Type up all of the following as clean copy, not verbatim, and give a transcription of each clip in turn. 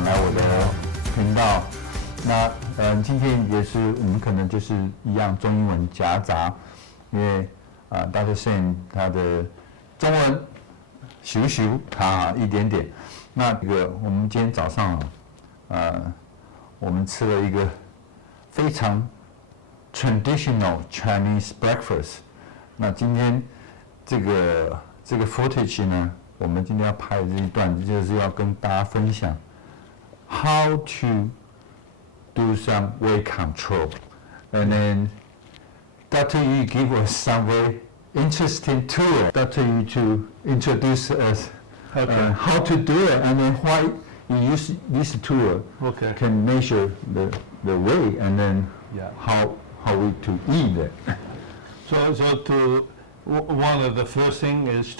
来我的频道。那今天也是我们可能就是一样中英文夹杂，因为Dr. Shane 他的中文一点点。那这个我们今天早上我们吃了一个非常 traditional Chinese breakfast。那今天这个 footage 呢，我们今天要拍的这一段就是要跟大家分享 how to do some weight control, and then Dr. Yu give us some very interesting tool. Dr. Yu to introduce us how to do it, and then why you use this tool can measure the weight, and then how we to eat it. So one of the first thing is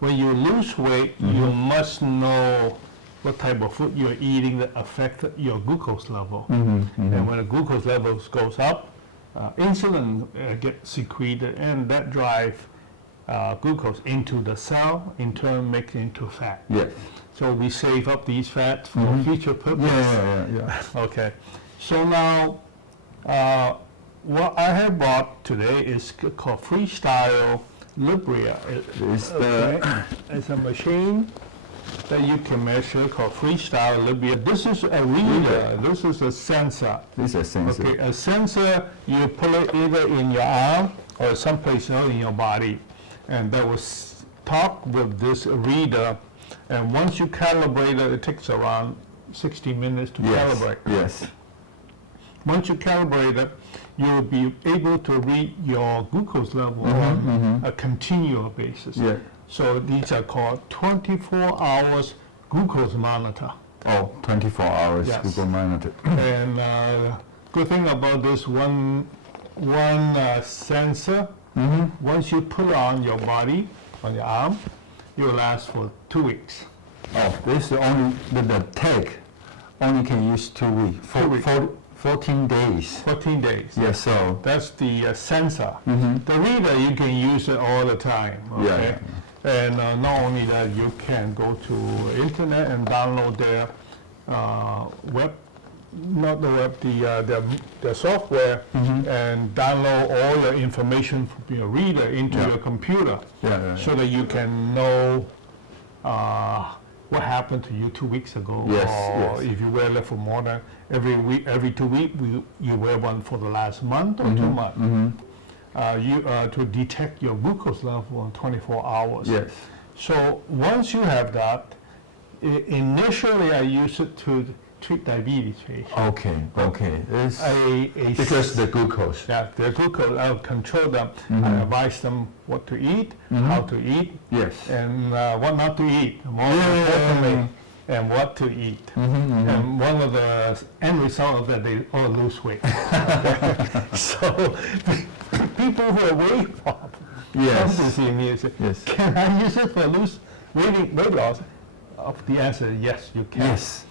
when you lose weight, you must know what type of food you're eating that affect your glucose level. And when the glucose levels goes up, insulin gets secreted, and that drives glucose into the cell, in turn make it into fat. Yes. So we save up these fats for future purpose. Yeah. Okay. So now, what I have bought today is called FreeStyle Libre. It's a machine that you can measure called FreeStyle Libre. This is a reader. This is a sensor. This is a sensor. Okay, a sensor, you put it either in your arm or someplace else in your body, and that will talk with this reader. And once you calibrate it, it takes around 60 minutes to calibrate. Yes. Once you calibrate it, you'll be able to read your glucose level on a continual basis. Yeah. So these are called 24 hours glucose monitor. Oh, 24 hours glucose monitor. And good thing about this one sensor, once you put it on your body, on your arm, it will last for 2 weeks. Oh, this is only the tag only can use 2 weeks. 14 days. 14 days. Yes, so that's the sensor. The reader, you can use it all the time. Okay? And not only that, you can go to internet and download their the software, and download all the information from your reader into your computer, so that you can know what happened to you 2 weeks ago, or if you wear it for more than every 2 weeks, you wear one for the last month or 2 months. To detect your glucose level in 24 hours. Yes. So once you have that, initially I use it to treat diabetes patients. Okay. Because the glucose. Yeah, the glucose, I'll control them. I advise them what to eat, how to eat, and what not to eat, more importantly, and what to eat. And one of the end result of that, they all lose weight. So people who are weight loss come to see me and say, can I use it for weight loss? The answer is yes, you can. Yes.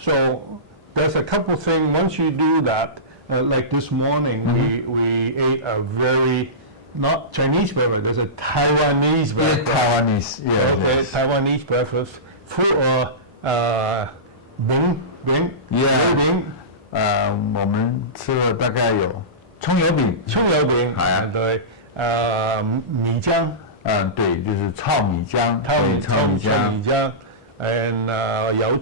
So there's a couple things. Once you do that, like this morning, we ate a very, not Chinese breakfast, there's a Taiwanese breakfast. Taiwanese breakfast full of饼，我们吃了大概有葱油饼，对，米浆，对，就是糙米浆，糙米浆，and 油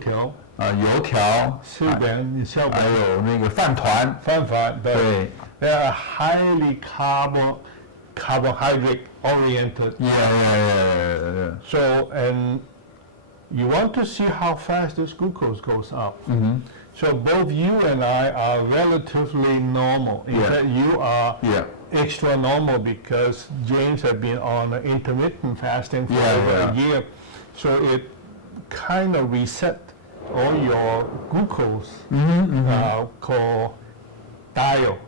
条，馅饼，还有那个饭团，对，they are highly carbohydrate oriented. Yeah. So and you want to see how fast this glucose goes up. So both you and I are relatively normal. In fact, you are extra normal because James has been on intermittent fasting for over a year. So it kind of reset all your glucose called dial,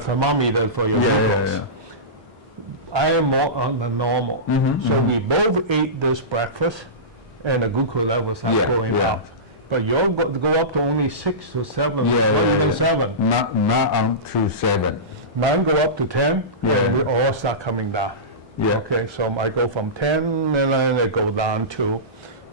thermometer for your glucose. I am more on the normal. So we both ate this breakfast, and the glucose levels are going up. But you'll go up to only 6 to 7, not even 7. Not on to 7. Mine go up to 10, and we all start coming down. Okay, so I go from 10, and then I go down to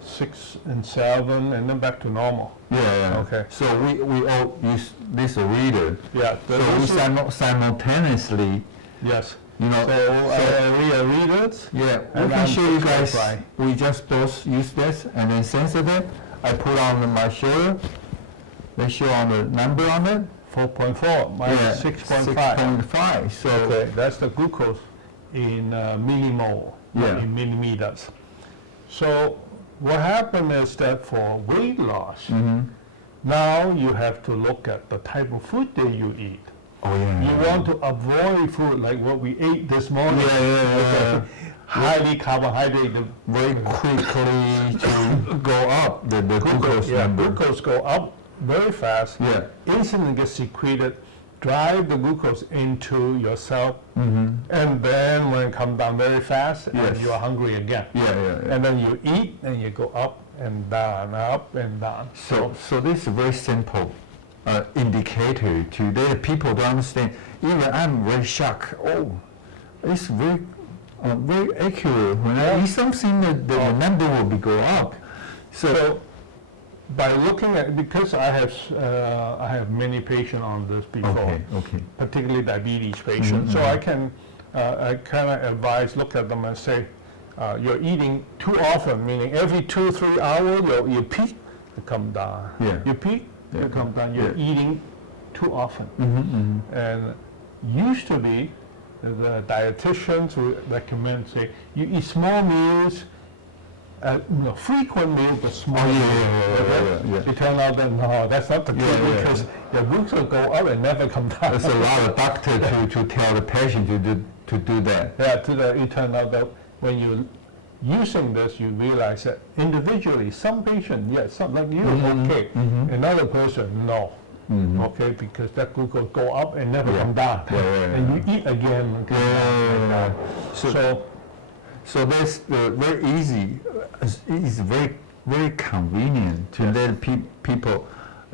6 and 7, and then back to normal. Yeah. Okay. So we all use this reader. Yeah. So we simultaneously. Yes. You know. So I read it. Yeah. We can show you guys. We just both use this and then sensitive. I put on my shoulder. They show on the number on it. 4.4. Mine is 6.5. 6.5. So okay, that's the glucose in millimole, not in millimeters. So what happened is that for weight loss, now you have to look at the type of food that you eat. Oh yeah. You want to avoid food like what we ate this morning. Yeah. Highly carbohydrated. Very quickly to go up the glucose number. Glucose go up very fast. Yeah. Insulin gets secreted, drive the glucose into your cell, and then when it comes down very fast, and you are hungry again. Yeah. And then you eat, and you go up and down, up and down. So this is a very simple indicator to let people to understand. Even I'm very shocked. Oh, it's very accurate. When I eat something, the number will be go up. So by looking at, because I have many patients on this before, particularly diabetes patients, so I can I kind of advise, look at them and say, you're eating too often, meaning every 2-3 hours you peak, you come down. Yeah. You peak, you come down. You're eating too often. And usually the dietitians will recommend, say, you eat small meals, frequent meals, but small meals. It turned out that no, that's not the case because your glucose will go up and never come down. There's a lot of doctor to tell the patient to do that. Yeah, it turned out that when you're using this, you realize that individually, some patient, yes, some like you, okay. Another person, no. Okay, because that glucose go up and never come down. And you eat again and come down. So that's very easy. It's very, very convenient to let people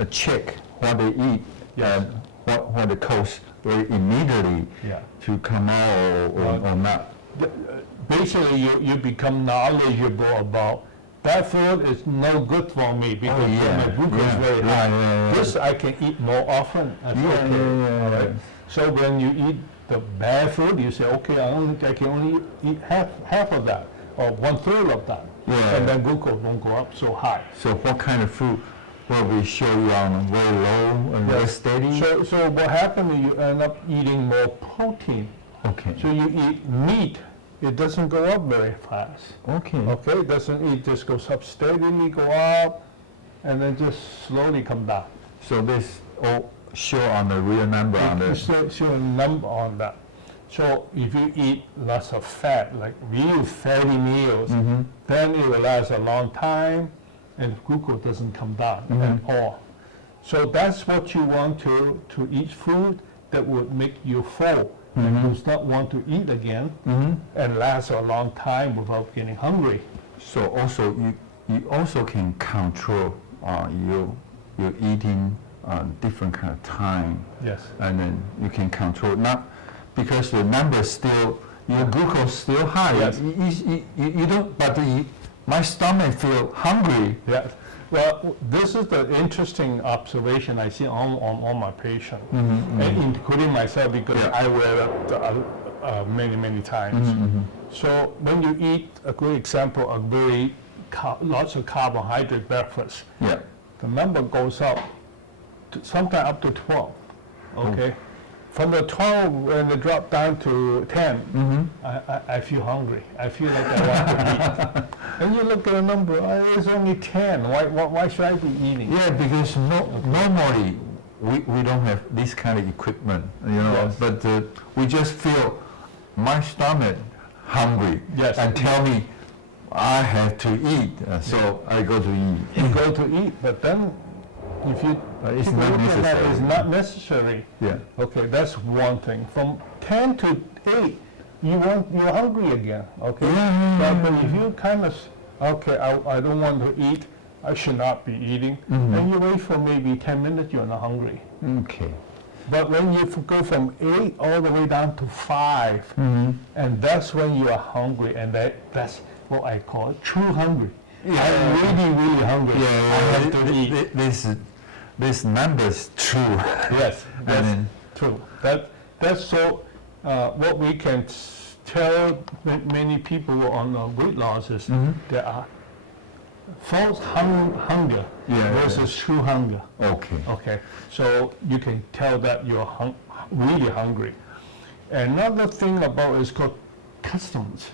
check what they eat and what the cost very immediately to come out or not. Basically, you become knowledgeable about that food is no good for me because my glucose is very high. This I can eat more often. Right? So when you eat the bad food, you say, okay, I can only eat half of that or 1/3 of that, and then glucose won't go up so high. So what kind of food will we show you on very low and very steady? So what happens is you end up eating more protein. Okay. So you eat meat. It doesn't go up very fast. Okay. It just goes up steadily, go up, and then just slowly come down. So this all show on the real number on the. Show a number on that. So if you eat lots of fat, like real fatty meals, then it will last a long time, and glucose doesn't come down at all. So that's what you want to eat food that would make you full. And you not want to eat again and last a long time without getting hungry. So also you also can control your eating different kind of time. Yes. And then you can control not because the number still your glucose still high. Yes. You don't. But my stomach feel hungry. Yes. Well, this is the interesting observation I see on all my patients, and including myself because I wear it many times. So when you eat, a good example, a very lots of carbohydrate breakfast, the number goes up, sometimes up to 12. Okay, from the 12 when it drop down to 10, I feel hungry. I feel like I want to eat. And you look at the number, it's only 10. Why should I be eating? Yeah, because normally we don't have this kind of equipment, but we just feel my stomach hungry and tell me I have to eat, so I go to eat. You go to eat, but then if you it's not necessary. It's not necessary. Yeah. Okay, that's one thing. From 10 to 8, you're hungry again. Okay. But if you kind of I don't want to eat, I should not be eating, and you wait for maybe 10 minutes, you're not hungry. Okay. But when you go from 8 all the way down to 5, and that's when you are hungry, and that's what I call true hungry. I'm really hungry. Yeah, I have to eat. This number is true. Yes, that's true. That's so. What we can tell many people on weight loss is there are false hunger versus true hunger. Okay. So you can tell that you're really hungry. Another thing about it is called customs.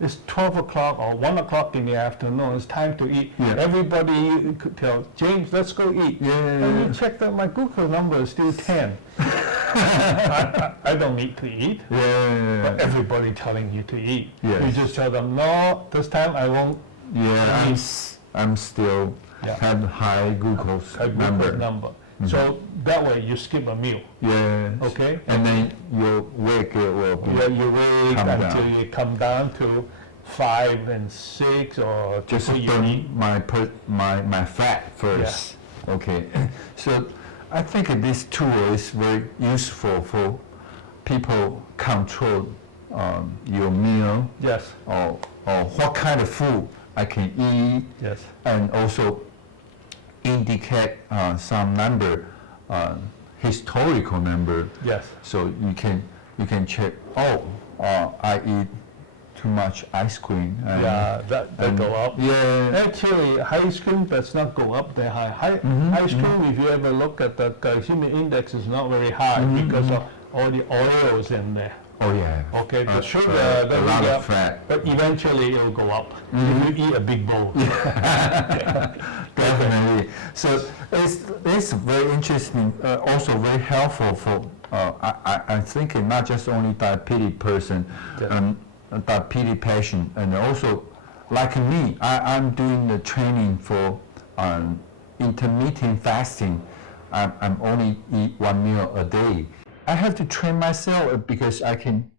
It's 12 o'clock or 1 o'clock in the afternoon. It's time to eat. Yeah. Everybody could tell, James, let's go eat. And you check that my glucose number is still 10. I don't need to eat. But everybody telling you to eat. You just tell them, no, this time I won't eat. I'm still have high glucose number. So that way you skip a meal. Okay. And then your weight will be you wait until you come down to 5 and 6 or just burn my fat first. Okay. So I think this tool is very useful for people control your meal. Or what kind of food I can eat. And also indicate some number, historical number. So you can check. I eat too much ice cream. That go up. Actually, ice cream does not go up that high. Ice cream, if you ever look at the glycemic index, is not very high because of all the oils in there. Okay, the sugar, a lot of fat. But eventually it will go up if you eat a big bowl. Definitely. So it's very interesting, also very helpful for, I think not just only diabetic person, a diabetic patient, and also like me, I'm doing the training for intermittent fasting. I'm only eat 1 meal a day. I have to train myself because I can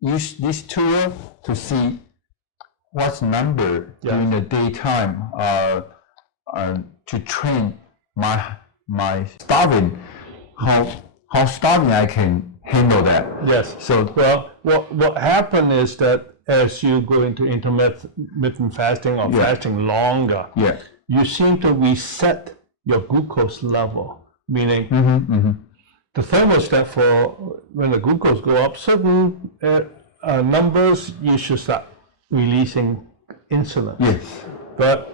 use this tool to see what's number during the daytime to train my starving, how starving I can handle that. So what happened is that as you go into intermittent fasting or fasting longer, you seem to reset your glucose level, meaning the thermostat for when the glucose go up certain numbers, you should start releasing insulin. But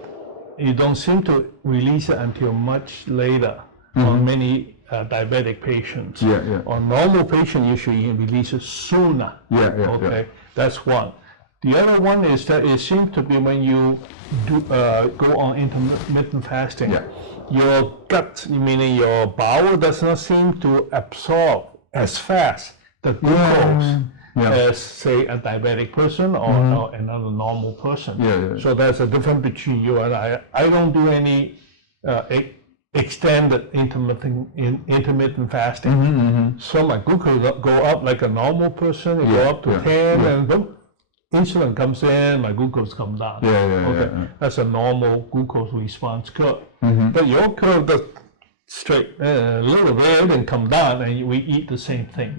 you don't seem to release it until much later on many diabetic patients. On normal patient, you should release it sooner. That's one. The other one is that it seems to be when you go on intermittent fasting, your gut, meaning your bowel, does not seem to absorb as fast the glucose as, say, a diabetic person or another normal person. So there's a difference between you and I. I don't do any extended intermittent fasting. So my glucose go up like a normal person. It go up to 10 and boom, insulin comes in, my glucose comes down. That's a normal glucose response curve. But your curve does straight, a little red and come down, and we eat the same thing.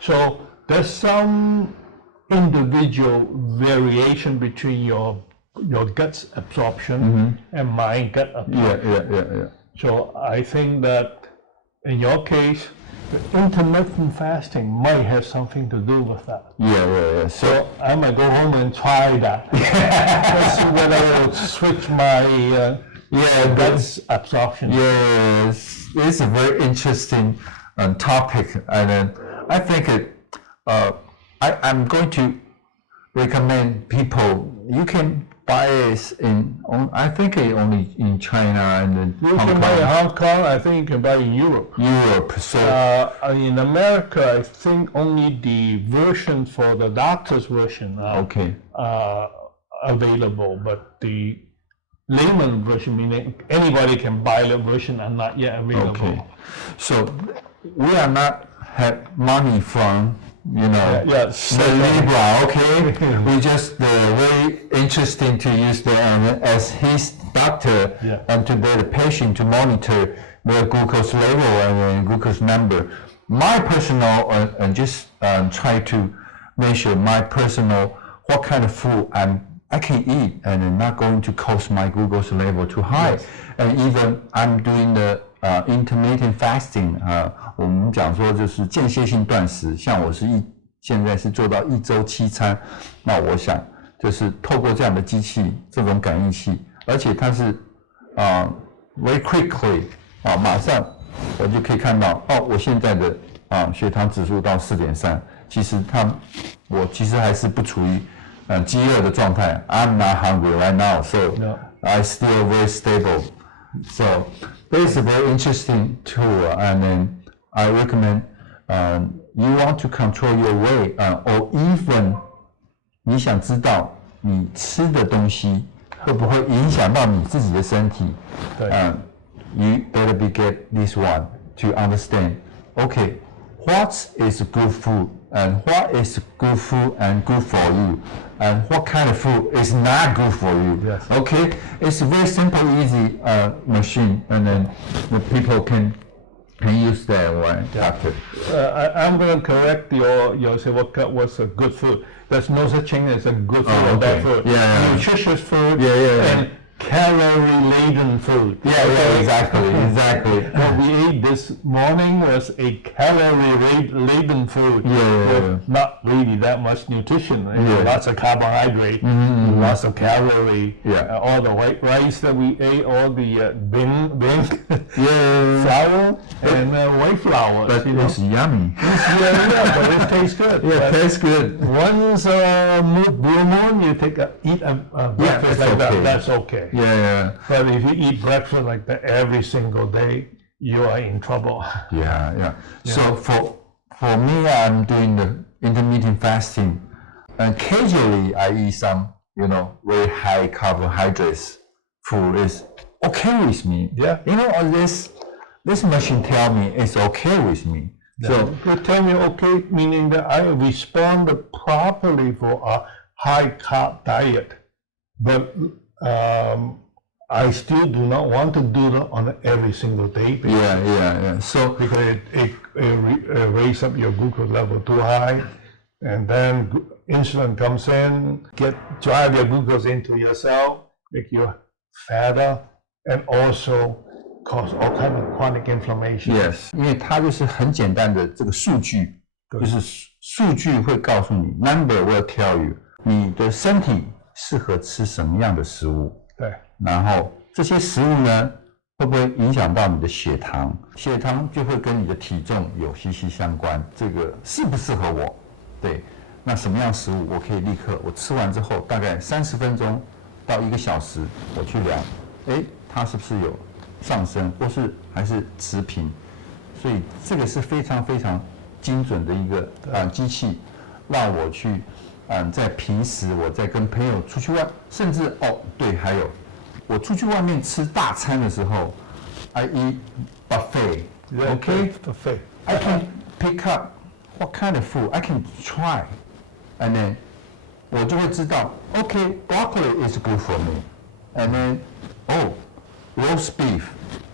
So there's some individual variation between your gut's absorption and my gut absorption. So I think that in your case, the intermittent fasting might have something to do with that. So I might go home and try that. Let's see whether I will switch my gut's absorption. It's a very interesting topic, and I think I'm going to recommend people. You can buy it I think only in China and you can buy in Hong Kong. I think you can buy in Europe. So in America, I think only the version for the doctor's version are available, but the layman version, meaning anybody can buy the version, are not yet available. So we are not have money from the Libre, we just very interesting to use them as his doctor and to the patient to monitor their glucose level and glucose number. My personal and just try to measure my personal what kind of food I'm I can eat and I'm not going to cause my glucose level too high. Yes. And even I'm doing the intermittent fasting 我们讲说就是间歇性断食，像我现在是做到1周7餐，那我想就是透过这样的机器，这种感应器，而且它是very quickly 马上我就可以看到我现在的血糖指数到4.3，其实我其实还是不处于饥饿的状态。I'm not hungry right now, so I still very stable. So this is a very interesting tool, and then I recommend you want to control your weight, or even 你想知道你吃的东西会不会影响到你自己的身体。You better be get this one to understand. Okay, what is good food and what is good food and good for you, and what kind of food is not good for you. Yes. Okay, it's a very simple, easy machine, and then the people can use that one after. I'm going to correct you say what's a good food. There's no such thing as a good food or bad food. Nutritious food and calorie-laden food. Exactly. What we ate this morning was a calorie-laden food with not really that much nutrition. Lots of carbohydrate, lots of calorie. All the white rice that we ate, all the bean flour and white flour. But it's yummy. But it tastes good. It tastes good. Once blue moon, you eat a breakfast like that. That's okay. But if you eat breakfast like that every single day, you are in trouble. So for me, I'm doing the intermittent fasting. Occasionally, I eat some, very high carbohydrates food is okay with me. This machine tell me it's okay with me. So you tell me okay, meaning that I respond properly for a high carb diet, but I still do not want to do that on every single day basis. So because it raises up your glucose level too high, and then insulin comes in, drive your glucose into your cell, make you fatter, and also cause all kind of chronic inflammation. Yes, 因为它就是很简单的这个数据，就是数据会告诉你 ，number will tell you 你的身体适合吃什么样的食物。对，然后这些食物呢，会不会影响到你的血糖？血糖就会跟你的体重有息息相关。这个适不适合我？对，那什么样食物我可以立刻，我吃完之后大概30分钟到1个小时，我去量，它是不是有上升，或是还是持平？所以这个是非常非常精准的一个机器，让我去。在平时我在跟朋友出去玩，甚至还有我出去外面吃大餐的时候 ，I eat buffet. Okay, buffet. I can pick up what kind of food I can try, and then 我就会知道 ，Okay, broccoli is good for me, and then roast beef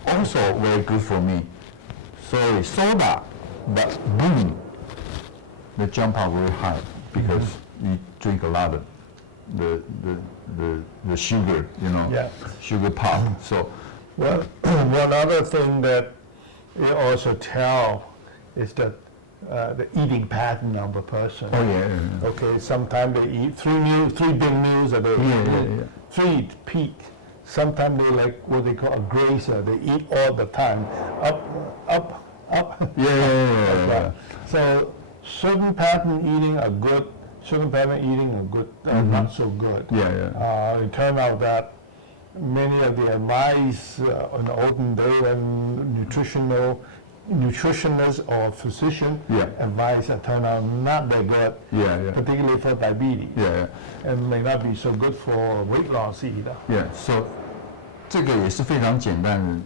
also very good for me. Sorry, soda, but boom, the jump up very high because you drink a lot of the sugar, sugar pop. So, one other thing that it also tell is that the eating pattern of a person. Okay, sometimes they eat three big meals a day. 3 peak. Sometimes they like what they call a grazer. They eat all the time, up. So certain pattern eating are good. Certain pattern eating are good, not so good. It turned out that many of the advice in the olden day when nutritionists or physician advice turned out not that good, particularly for diabetes, and may not be so good for weight loss either. So 这个也是非常简单的，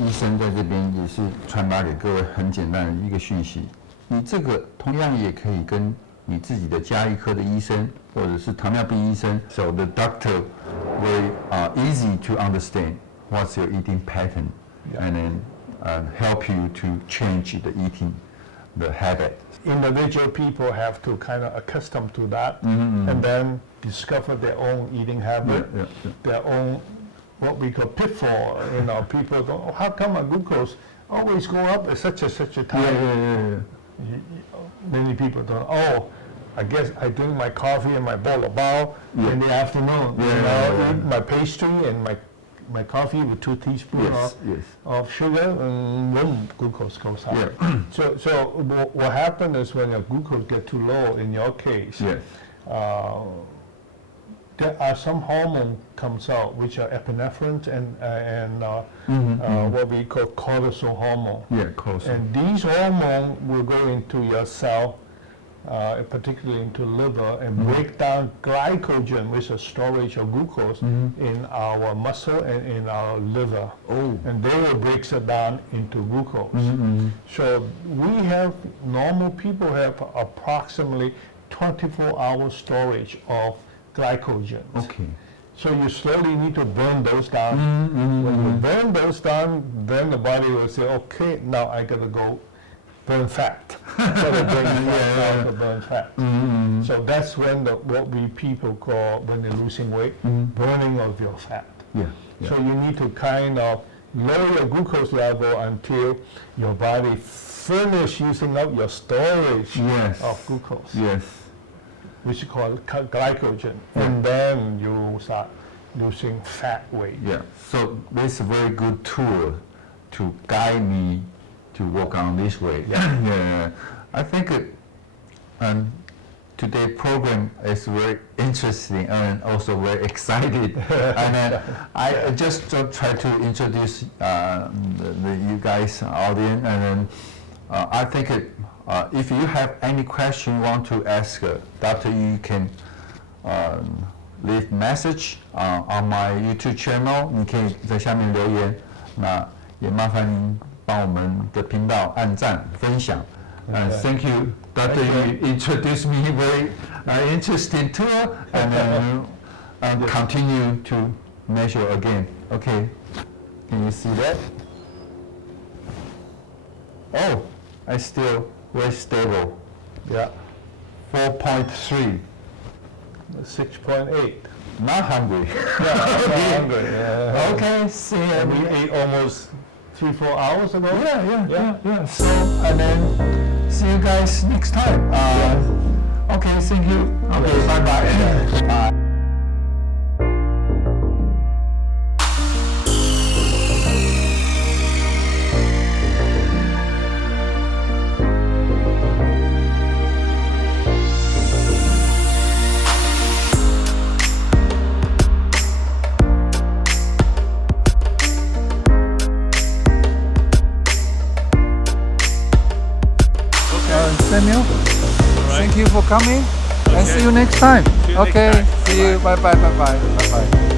医生在这边也是传达给各位很简单的一个讯息。你这个同样也可以跟你自己的家医科的医生，或者是糖尿病医生 ，so the doctor will easy to understand what's your eating pattern, and then help you to change the eating the habit. Individual people have to kind of accustom to that, and then discover their own eating habit, their own what we call pitfall. People go, oh, how come my glucose always go up at such a time? Many people don't. Oh, I guess I drink my coffee and my bowl of bao in the afternoon. Eat my pastry and my coffee with 2 teaspoons of sugar, and boom, glucose goes up. So what happens is when your glucose gets too low, in your case, there are some hormones comes out which are epinephrine and what we call cortisol hormone. Cortisol. And these hormones will go into your cell, particularly into liver, and break down glycogen, which is storage of glucose in our muscle and in our liver. And they will break it down into glucose. So normal people have approximately 24-hour storage of glycogen. So you slowly need to burn those down. When you burn those down, then the body will say, okay, now I gotta go burn fat. So they burn fat. So that's when what we people call, when they're losing weight, burning of your fat. So you need to kind of lower your glucose level until your body finish using up your storage of glucose. Which is called glycogen, and then you start losing fat weight. So this is a very good tool to guide me to work on this way. I think today's program is very interesting and also very excited. And I just try to introduce you guys audience, and then I think if you have any question you want to ask Dr. Yu, you can leave message on my YouTube channel. 你可以在下面留言，那也麻烦您帮我们的频道按赞分享。Thank you, Dr. Yu. Introduced me very interesting tool, and continue to measure again. Okay, can you see that? Oh, I still very stable. 4.3. 6.8. Not hungry. Not hungry. Okay, see you. We ate almost 3-4 hours ago. So, and then see you guys next time. Okay, thank you. Okay, bye-bye. Bye. Samuel, thank you for coming, and see you next time. Okay, see you. Bye bye.